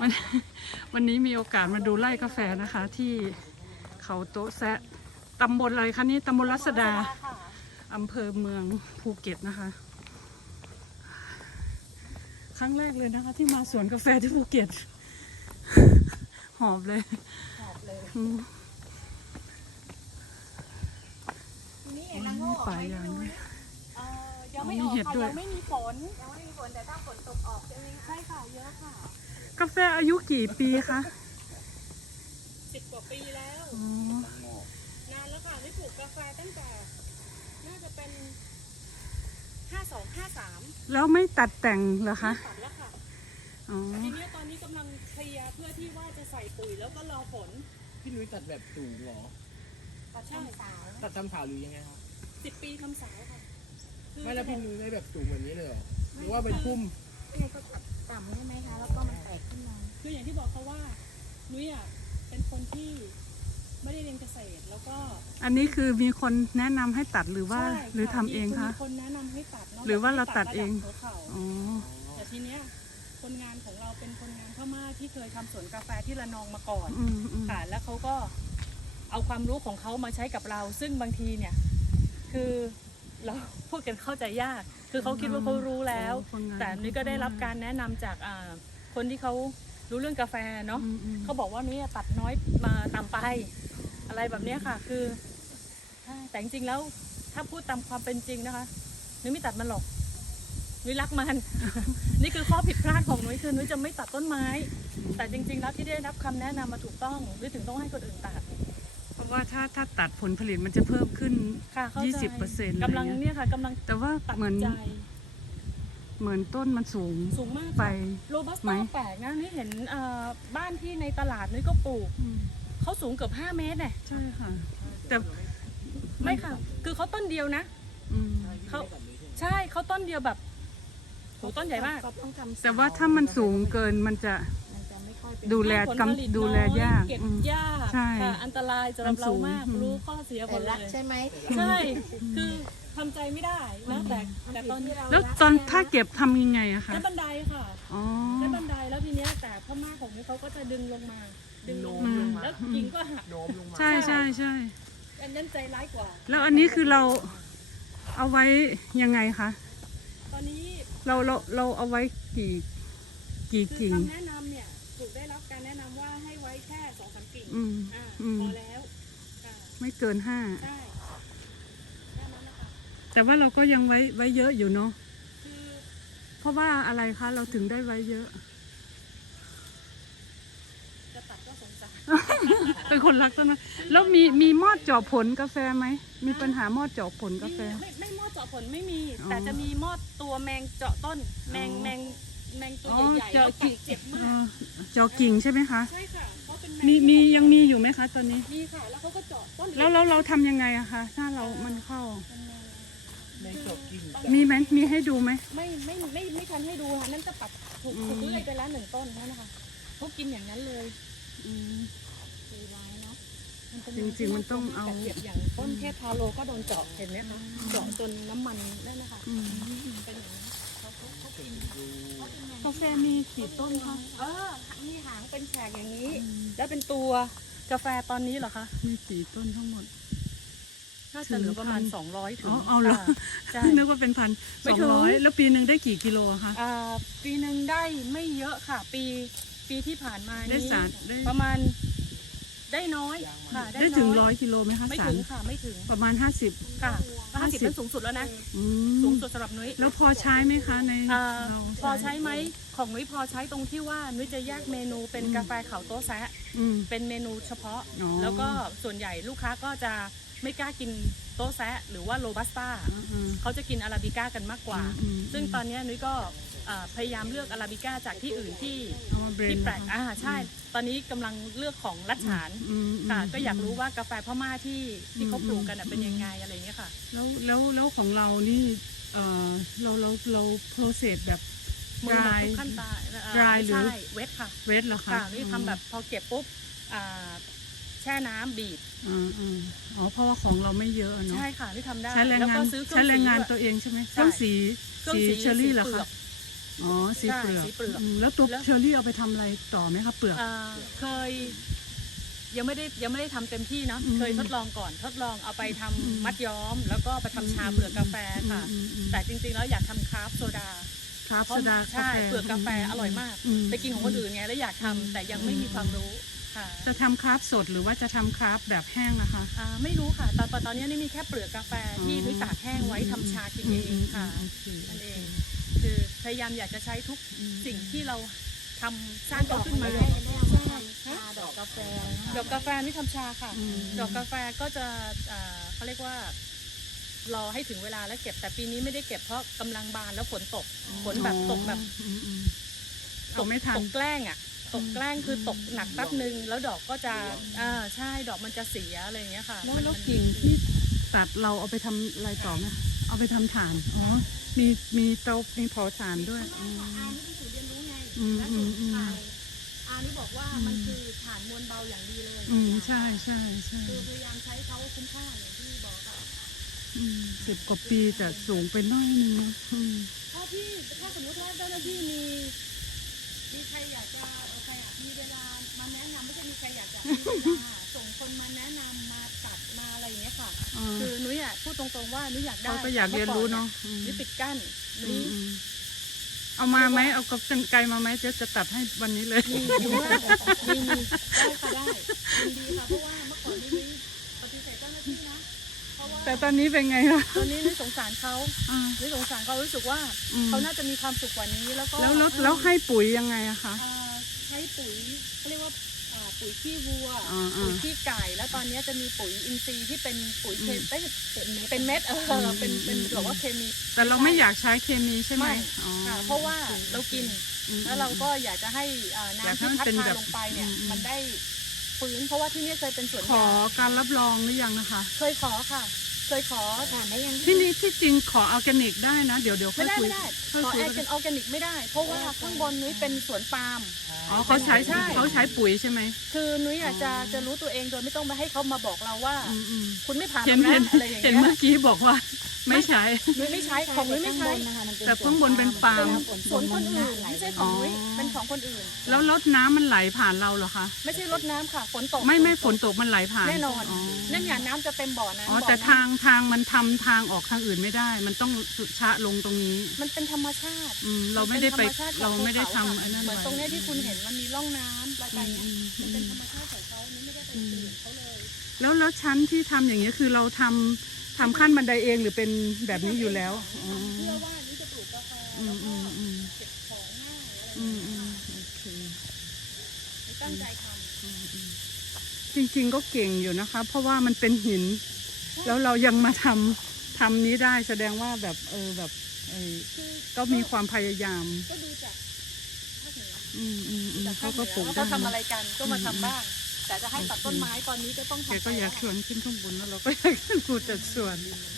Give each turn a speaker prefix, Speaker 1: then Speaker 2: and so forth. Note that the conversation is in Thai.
Speaker 1: วันวันนี้มีโอกาสมาดูไร่กาแฟนะคะ ที่เขาโต๊ะแซะตำบลอะไรคะนี่ตำบลรัศดาอำเภอเมืองภูเก็ตนะคะ ครั้งแรกเลยนะคะ ที่มาสวนกาแฟที่ภูเก็ต หอบเลย
Speaker 2: หอบเลย
Speaker 1: อืม
Speaker 2: นี่เห็นนางโง่
Speaker 1: มีป่ายางด้วย
Speaker 2: เอ่อยังไม่ออก
Speaker 1: มีเห็ด
Speaker 2: ค่ะ
Speaker 1: ด้วย
Speaker 2: ยังไม่มีฝนยังไม่มีฝนแต่ถ้าฝนตกออกใช่ไหมใช่ค่ะเยอะค่ะ
Speaker 1: กาแฟอายุกี่ปีคะ
Speaker 2: สิบกว่าปีแล้ว
Speaker 1: อ๋อ
Speaker 2: นานแล้วค่ะที่ปลูกกาแฟตั้งแต่ น่าจะเป็นห้าสองห้าสาม
Speaker 1: แล้วไม่ตัดแต่งเหรอคะ
Speaker 2: ตัดแล้วค่ะ
Speaker 1: อ๋อ
Speaker 2: ทีเนี้ยตอนนี้กำลังเคลียร์เพื่อที่ว่าจะใส่ปุ๋ยแล้วก็รอฝน
Speaker 3: พี่นุ้ยตัดแบบสูงเหรอ
Speaker 2: ตัดช่สาว
Speaker 3: ตัดทำขาวหรือยังไงครับ
Speaker 2: สิบปีทำสาวค่ะคือ
Speaker 3: ไม่แล้วพี่นุ้ยไม่แบบสูงแบบนี้เลยเหรอหรือว่าเป็นพุ่ม
Speaker 4: ยังไงก็ตัดต่ำใช่ไหม นุ้
Speaker 2: ยอะเป็นคนที่ไม่ได้เรียนเกษตรแล้วก็
Speaker 1: อันนี้คือมีคนแนะนำให้ตัดหรือว่า
Speaker 2: ใช่
Speaker 1: หรือทำเอง
Speaker 2: มี
Speaker 1: คะ
Speaker 2: คนแนะนำให้ตัดเนะ
Speaker 1: หรือว่าเราตัดเอง
Speaker 2: ระดับหัวเข่า
Speaker 1: อ๋อ
Speaker 2: แต่ทีเนี้ยคนงานของเราเป็นคนงานพม่าที่เคยทำสวนกาแฟที่ระนองมาก่อน
Speaker 1: อืมอืม
Speaker 2: ค่ะแล้วเขาก็เอาความรู้ของเขามาใช้กับเรา ซึ่งบางทีเนี่ย คือเราพูดกันเข้าใจยาก คือเขาคิดว่าเขารู้แล้ว
Speaker 1: คนงาน
Speaker 2: แต่นุ้ยก็ได้รับการแนะนำจากอ่าคนที่เขา รู้เรื่องกาแฟเนาะ
Speaker 1: อืมอืม
Speaker 2: เขาบอกว่านุ้ยตัดน้อยมาต่ำไป อะไรแบบเนี้ยค่ะ คือใช่แต่จริงๆแล้วถ้าพูดตามความเป็นจริงนะคะนุ้ยไม่ตัดมันหรอกนุ้ยรักมัน นี่คือข้อผิดพลาดของนุ้ยคือนุ้ยจะไม่ตัดต้นไม้ แต่จริง ๆ แล้วที่ได้รับคำแนะนำมาถูกต้องนุ้ยถึงต้องให้คนอื่นตัด
Speaker 1: เพราะว่าถ้าถ้าตัดผลผลิตมันจะเพิ่มขึ้น
Speaker 2: ค่ะเข้าใจ
Speaker 1: ยี่สิบเปอร์เซ็นต์
Speaker 2: กำลังเนี่ยค่ะกำลัง
Speaker 1: แต่ว่า
Speaker 2: ตัด
Speaker 1: เหมือน
Speaker 2: ใจ
Speaker 1: เหมือนต้นมันสูง
Speaker 2: สูงมาก
Speaker 1: ไป
Speaker 2: โรบัส
Speaker 1: ไหม
Speaker 2: ต้าแปลกนะนี่เห็นเอ่อบ้านที่ในตลาดนุ้ยก็ปลูก
Speaker 1: อืม
Speaker 2: เขาสูงเกือบ 5 เมตรเนี่ย
Speaker 1: ใช่ค่ะ แต่
Speaker 2: ไม่ค่ะ คือเขาต้นเดียวนะ
Speaker 1: อืม
Speaker 2: เขาใช่เขาต้นเดียวแบบโหต้นใหญ่มาก
Speaker 4: ก็ต้องทำ
Speaker 1: แต่ว่าถ้ามันสูงเกินมันจะ ดูแล
Speaker 2: ผล
Speaker 1: ก
Speaker 2: ผลิตำ
Speaker 1: ดูแล
Speaker 2: น้อย
Speaker 1: ยาก
Speaker 2: เก็บ
Speaker 1: อืม
Speaker 2: ยาก
Speaker 1: ใช่
Speaker 2: ค่ะอันตรายสำหรับ
Speaker 1: มัน
Speaker 2: เรา
Speaker 1: สูง
Speaker 2: มาก
Speaker 1: อืม
Speaker 2: รู้ข้อเสียหม
Speaker 4: แต่
Speaker 2: ดเล
Speaker 4: รัก
Speaker 2: ย
Speaker 4: ใช่ไหม
Speaker 2: ใช่ คือทำใจไม่ได้นะแต่แต่ตอนนี้
Speaker 1: แล้วตอนถ้าเก็บทำยังไงอะคะ
Speaker 2: ใช้บันไดค่ะ
Speaker 1: อ๋อ
Speaker 2: ใช้บันไดแล้วทีเนี้ยแต่พม่าของนี้เขาก็จะดึงลงมา ดึงลง
Speaker 1: อื
Speaker 2: มามแล้วกิ่งก็หัก
Speaker 3: โน้มลงมา
Speaker 1: ใช่ใช่ใช่
Speaker 2: อันนั้นใจร้ายกว่า
Speaker 1: แล้วอันนี้คือเราเอาไว้ยังไงคะ
Speaker 2: ตอนนี้
Speaker 1: เราเราเราเอาไว้กี่ กี่
Speaker 2: คือ
Speaker 1: กิ่ง
Speaker 2: คำแนะ องสามกิ่ง
Speaker 1: อืม
Speaker 2: อ่า
Speaker 1: อืม
Speaker 2: พอแล้วค่ะ
Speaker 1: ไม่เกินห้า
Speaker 2: ใช่แค่นั้นนะคะ
Speaker 1: แต่ว่าเราก็ยังไว้ไว้เยอะอยู่เนาะ
Speaker 2: คือ
Speaker 1: เพราะว่าอะไรคะเราถึงได้ไว้เยอะ
Speaker 2: จะตัดก็สงสาร
Speaker 1: เป็นคนรักต้นไม้แล้วมีมีมอดเจาะผลกาแฟไหมมีปัญหามอดเจาะผลกาแฟ
Speaker 2: ไม่ไม่มอดเจาะผลไม่มี
Speaker 1: อ๋อ
Speaker 2: แต่จะมีมอดตัวแมงเจาะต้น แมง
Speaker 1: อ๋อ
Speaker 2: แมงแมงตัว
Speaker 1: อ๋อ
Speaker 2: ใหญ่ๆ
Speaker 1: เจาะ
Speaker 2: แล้ว
Speaker 1: กิ่
Speaker 2: กัด
Speaker 1: ง
Speaker 2: เจ็บ
Speaker 1: เอ
Speaker 2: มาก
Speaker 1: อเจาะกิ่งใช่ไหมคะ
Speaker 2: ใช่ค่ะ เพราะเป็นแมง
Speaker 1: มี
Speaker 2: ที่
Speaker 1: มี
Speaker 2: เขา
Speaker 1: ยังมีอยู่ไหมคะ ตอนนี้
Speaker 2: มีค่ะ แล้วเขาก็เจาะต้น
Speaker 1: แล้วแล้วเราทำยังไงอะคะถ้าเรามันเข้า
Speaker 3: ในจบกิ่ง
Speaker 1: มีไหมมีให้ดูไหม
Speaker 2: ไม่ไม่ไม่ไม่ทันให้ดูค่ะนั่นจะปัดถูก
Speaker 1: อืม
Speaker 2: ถูกเลื่อยไปแล้วหนึ่งต้นนั่นนะคะเขากินอย่างนั้นเลย
Speaker 1: อืม
Speaker 2: ดีร้ายเนาะมันเป็น
Speaker 1: จริงๆมันต้องเอา
Speaker 2: กัดเจ็บอย่างต้นเทพพาโลก็โดนเจาะเห็นไหมคะเจาะจนน้ำมันนั่นนะคะ
Speaker 1: อืม
Speaker 2: เป็นอย่างนี้เขาเขาเขากิน
Speaker 1: กาแฟมีกี่ต้นคะ
Speaker 2: เออ มีหางเป็นแฉกอย่างนี้ แล้วเป็นตัวกาแฟตอนนี้เหรอคะ
Speaker 1: มีกี่ต้นทั้งหมด
Speaker 2: น่าจะเหลือประมาณ
Speaker 1: ถึงพัน
Speaker 2: 200 ถึง
Speaker 1: อ๋อเอาเหรอ
Speaker 2: ค่ะใช่
Speaker 1: นึกว่าเป็นพัน
Speaker 2: ไม่
Speaker 1: สอง
Speaker 2: ถึง
Speaker 1: ร้อยแล้วปีหนึ่งได้กี่กิโลอะคะ
Speaker 2: อ่าปีหนึ่งได้ไม่เยอะค่ะ ปีปีที่ผ่านมา
Speaker 1: ได้
Speaker 2: นี้
Speaker 1: สารได้
Speaker 2: ประมาณ ได้น้อยค่ะ
Speaker 1: ได้ถึง
Speaker 2: น้
Speaker 1: ร้อยกิโลไหมคะ
Speaker 2: ไม่
Speaker 1: สา
Speaker 2: ถึ
Speaker 1: รง
Speaker 2: ค่ะไม่ถึง
Speaker 1: ประมาณห้าสิบ
Speaker 2: ค่ะห้าสิบ
Speaker 1: 50
Speaker 2: เป็นสูงสุดแล้วนะ
Speaker 1: อื
Speaker 2: สูง
Speaker 1: ม
Speaker 2: สุดสำหรับนุ้ย
Speaker 1: แล้วพอใช้ไหมคะใน
Speaker 2: อ่า
Speaker 1: เรา
Speaker 2: พอใช้ไหมของนุ้ยพอใช้ตรงที่ว่านุ้ยจะแยกเมนูเป็นกาแฟเขาโต๊ะแซะ
Speaker 1: อืม
Speaker 2: เป็นเมนูเฉพาะ
Speaker 1: อ๋อ
Speaker 2: แล้วก็ส่วนใหญ่ลูกค้าก็จะไม่กล้ากินโต๊ะแซะหรือว่าโรบัสต้า
Speaker 1: อืม
Speaker 2: เขาจะกินอาราบิก้ากันมากกว่า
Speaker 1: อืม
Speaker 2: ซึ่งตอนเนี้ยนุ้ยก็ เอ่อพยายามเลือกอาราบิก้าจากที่อื่นที่
Speaker 1: เอามาเบรน
Speaker 2: ที่
Speaker 1: ด์
Speaker 2: แปลก
Speaker 1: นะคะ
Speaker 2: อ่าใช่ ตอนนี้กำลังเลือกของรัชฉาน
Speaker 1: อืม
Speaker 2: ค่ะ
Speaker 1: ม
Speaker 2: ก็อยากรู้ว่ากาแฟพม่าที่ที่เขาปลูกกันอะเป็นยังไงอะไรอย่างเงี้ยค่ะ
Speaker 1: แล้วแล้วแล้วของเรานี่เออเราเราเราโปรเซสแบบ
Speaker 2: มือหมด
Speaker 1: dry
Speaker 2: ทุกขั้นตอนเอ่อ
Speaker 1: dry หรือ
Speaker 2: ใช่เวทค่ะ
Speaker 1: เวทเหรอคะ
Speaker 2: ค่ะนี่ทำแบบพอเก็บปุ๊บอ่าแช่น้ำบีบ
Speaker 1: อืมอืมอ๋อเพราะว่าของเราไม่เยอะอะเนาะ
Speaker 2: ใช่ค่ะนี่ทำได้
Speaker 1: ใช้แรง
Speaker 2: แล้ว
Speaker 1: งาน
Speaker 2: ก็ซื้อเครื่
Speaker 1: ใช้
Speaker 2: อง
Speaker 1: แรงงาน
Speaker 2: สี
Speaker 1: ตัวเองใช่ไหมเค
Speaker 2: ใช่
Speaker 1: รื่องสี
Speaker 2: เครื่อง
Speaker 1: สี
Speaker 2: สี
Speaker 1: เชอรี่เหรอ
Speaker 2: สีปลื
Speaker 1: คะ
Speaker 2: ก
Speaker 1: อ๋อสีเปลือก
Speaker 2: ใช่สีเปลือก
Speaker 1: มแล้วตัว
Speaker 2: แล้ว
Speaker 1: เชอรี่เอาไปทำอะไรต่อไหมคะเปลือก
Speaker 2: อ่าเคยยังไม่ได้ยังไม่ได้ทำเต็มที่เนาะ
Speaker 1: อืม
Speaker 2: เคยทดลองก่อน ทดลองเอาไปทำ
Speaker 1: อืม
Speaker 2: มัดย้อม แล้วก็ไปทำชาเปลือกกาแฟค่ะ
Speaker 1: อืมอืม
Speaker 2: แต่จริงๆแล้วอยากทำคราฟต์โซดา
Speaker 1: ครับ
Speaker 2: เพราะ
Speaker 1: โซดา
Speaker 2: ใช่
Speaker 1: กาแฟ
Speaker 2: เปลือกกาแฟอร่อยมาก
Speaker 1: อืม
Speaker 2: ไปกินของคนอื่นไงแล้วอยากทำแต่ยังไม่มีความรู้ค่ะ
Speaker 1: จะทำคราฟต์สดหรือว่าจะทำคราฟต์แบบแห้งนะคะ
Speaker 2: อ่าไม่รู้ค่ะตอนตอนนี้นี่มีแค่เปลือกกาแฟที่
Speaker 1: อ๋อ
Speaker 2: นุ้ยตากแห้งไว้ทำชากินเองค่ะ
Speaker 1: โอเค
Speaker 2: นั่นเองคือ พยายามอยากจะใช้ทุก
Speaker 1: อืม
Speaker 2: สิ่งที่เราทำสร้างเขาขึ้นมา
Speaker 4: ได้ได้เอามาทำชาดอกกาแฟ
Speaker 2: ดอกกาแฟนี่ทำชาค่ะ
Speaker 1: อืม
Speaker 2: ดอกกาแฟก็จะอ่าเขาเรียกว่ารอให้ถึงเวลาแล้วเก็บแต่ปีนี้ไม่ได้เก็บเพราะกำลังบานแล้วฝนตกฝนแบบตกแบบ
Speaker 1: อืมอืม
Speaker 2: ต
Speaker 1: เอา
Speaker 2: ก
Speaker 1: ไม่ทัน
Speaker 2: ตกแกล้งอะตกแกล้งคือตกหนักแป๊บนึงแล้วดอกก็จะอ่าใช่ดอกมันจะเสียอะไรอย่างเงี้ยค่ะ
Speaker 1: แล้ว
Speaker 2: มัน
Speaker 1: แล้ว
Speaker 2: มัน
Speaker 1: กิ่งที่ตัดเราเอาไปทำอะไรต่อไหมเอาไปทำถ่าน อ๋อ มีมีเตามีเผาถ่านด้วยอืม
Speaker 4: อานี่ที่ศูนย์เรียนรู้ไง
Speaker 1: อืม
Speaker 4: และ
Speaker 1: อื
Speaker 4: สู
Speaker 1: ม
Speaker 4: ตร
Speaker 1: อืม
Speaker 4: ขายอานี่บอกว่ามันคือฐานมวลเบาอย่างดีเลย
Speaker 1: อืมใช่ใช่ใช่
Speaker 4: คือพยายามใช้เขาคุ้มค่าอย่างที่บอกอะ
Speaker 1: อืมสิบกว่าปีแต่สูงไปหน้อยนึงนะอืม
Speaker 4: ถ้าพี่ถ้าสมมติว่าเจ้าหน้าที่มีมีใครอยากจะเออใครอะมีเวลา มาแนะนำไม่ใช่มีใครอยากจะมีเวลาส่งคนมาแนะนำมาตัดมาอะไรอย่างเงี้ยค่ะ
Speaker 1: อ่า
Speaker 2: คือนุ้ยอะพูดตรงๆว่านุ้ยอยากได้
Speaker 1: เขาก็อยากเรียนรู้เนาะอืม
Speaker 2: นุ้ยปิดกั้น
Speaker 1: อื
Speaker 2: นุ้ย
Speaker 1: มอืมเอามาไหมเอากรรไกรมาไหมเจ๊จะตัดให้วันนี้เลย
Speaker 2: มีมีมากมีมี
Speaker 4: ได้ค่ะได้ยินดีค่ะเพราะว่าเมื่อก่อนนี้นุ้ยปฏิเสธเจ้าหน้าที่นะเพราะว่า
Speaker 1: แต่ตอนนี้เป็นไงล่ะ
Speaker 2: ตอนนี้นุ้ยสงสารเขา
Speaker 1: อ่า
Speaker 2: นุ้ยสงสารเขารู้สึกว่า
Speaker 1: อืม
Speaker 2: เขาน่าจะมีความสุขกว่านี้แล้วก็
Speaker 1: แล้วแล้วแล้วให้ปุ๋ยยังไงอะคะ
Speaker 2: อ่าใช้ปุ๋ย ปุ๋ยขี้วัว
Speaker 1: อ่าอ่า
Speaker 2: ปุ๋ยขี้ไก่ แล้วตอนนี้จะมีปุ๋ยอินทรีย์ที่เป็นปุ๋ยเค
Speaker 1: อืม
Speaker 2: เอ้ยเป็นเม็ดเออเป็นเป็นแบบว่าเคมี
Speaker 1: แต่เราไม่อยากใช้เคมีใช่ไหม
Speaker 2: ไม่
Speaker 1: อ๋อ
Speaker 2: ค่ะเพราะว่าเรากิน
Speaker 1: อืม
Speaker 2: แล้วเราก็อยากจะให้อ่า
Speaker 1: อยาก
Speaker 2: น้ำ
Speaker 1: ให้
Speaker 2: ที่
Speaker 1: มัน
Speaker 2: พัด
Speaker 1: เป็น
Speaker 2: พา
Speaker 1: แบบ
Speaker 2: ลงไปเนี่ย
Speaker 1: อืมอืม
Speaker 2: มันได้ฟื้นเพราะว่าที่เนี่ยเคยเป็นสวน
Speaker 1: ขอยา
Speaker 2: ง
Speaker 1: การรับรองหรือยังนะคะ
Speaker 2: เคยขอค่ะ เคยขอ
Speaker 4: ผ่านได้ยัง
Speaker 1: ที่นี่ที่จริงขอออร์แกนิกได้นะ เดี๋ยวเดี๋ยวค่
Speaker 2: ไม่
Speaker 1: อย
Speaker 2: ได้
Speaker 1: คุย
Speaker 2: ไม่ได้
Speaker 1: ค่อย
Speaker 2: ขอ
Speaker 1: คุย
Speaker 2: แอ
Speaker 1: กั
Speaker 2: ร์
Speaker 1: น
Speaker 2: แกนออร์แกนิกไม่ได้ เพราะว่าข้างบนนุ้ยเป็นสวนปาล์ม
Speaker 1: อ๋อเขาใช้
Speaker 2: ใช่
Speaker 1: เขาใช้ปุ๋ยใช่ไหม
Speaker 2: คือนุ้ยอยากจะจะรู้ตัวเองโดยไม่ต้องไปให้เขามาบอกเราว่า
Speaker 1: อืมอืม
Speaker 2: คุณไม่ผ่านหร
Speaker 1: เห็
Speaker 2: อนก
Speaker 1: เห็น
Speaker 2: นะอะไรอย่าง
Speaker 1: เห็น
Speaker 2: เงี้
Speaker 1: เมื่อยกี้บอกว่า ไม่ใช้
Speaker 2: นุ้ยไม่ใช้ของนุ้ยไม่ใช้
Speaker 1: แต่ข้างบนเป็นปาล์ม
Speaker 2: สวนคนอื่นไม่ใช่ของนุ้ย
Speaker 1: อ๋อ
Speaker 2: เป็นของคนอื่น
Speaker 1: แล้วรถน้ำมันไหลผ่านเราเหรอคะ
Speaker 2: ไม่ใช่รดน้ำค่ะฝนตก
Speaker 1: ไม่ไม่ฝนตกมันไหลผ่าน
Speaker 2: แน่นอนนั่นอย่างน้ำจะเต็มบ่อน้ำ
Speaker 1: อ๋อ
Speaker 2: บ่อ
Speaker 1: แต่
Speaker 2: น้ำ
Speaker 1: ทางทางมันทำทางออกทางอื่นไม่ได้ มันต้องสุชะลงตรงนี้
Speaker 2: มันเป็นธรรมชาติ
Speaker 1: อืมเราไม่ได้ไป
Speaker 2: นธมชติของ
Speaker 1: เราไม่ได้
Speaker 2: ภู
Speaker 1: ทำ
Speaker 2: เขา
Speaker 1: ไอ้นั่น
Speaker 2: เหมือน
Speaker 1: ไว้
Speaker 2: ตรงเนี้ยที่คุณเห็นมันมีร่องน้ำอะไร
Speaker 1: อืม
Speaker 2: เงี้ย
Speaker 1: อืม
Speaker 2: มันเป็นธรรมชาติของเขานี่ไม่ได้ไปตื่นเขาเลย
Speaker 1: แล้วแล้วชั้นที่ทำอย่างนี้ยคือเราทำ ทำขั้นบันไดเองหรือเป็นแบบนี้อยู่แล้วอ๋อ
Speaker 4: เพื่อว่านี่จะปลูกกาแฟ
Speaker 1: อืมอืมอืม
Speaker 4: เก็บของง่ายอะไร
Speaker 1: อืมอืมโอเค
Speaker 4: ตั้งใจทำ
Speaker 1: จริง ๆ ก็เก่งอยู่นะคะ เพราะว่ามันเป็นหิน แล้วเรายังมาทำทำนี้ได้แสดงว่าแบบเออแบบเออก็มีความพยายาม
Speaker 4: ก็ดูจากภาคเหนือ
Speaker 1: อืมอืมอืมเขาก็ปลูก
Speaker 2: ว่า
Speaker 1: ได้
Speaker 2: เขาทำอะไรกันก็มาทำบ้าง แต่จะให้ตัดต้นไม้ตอนนี้ก็ต้อง
Speaker 1: แก
Speaker 2: ทำ
Speaker 1: ก็อยากชวนขึ้นข้างบนแล้วเราก็อยากขึ้นภูจัดสวน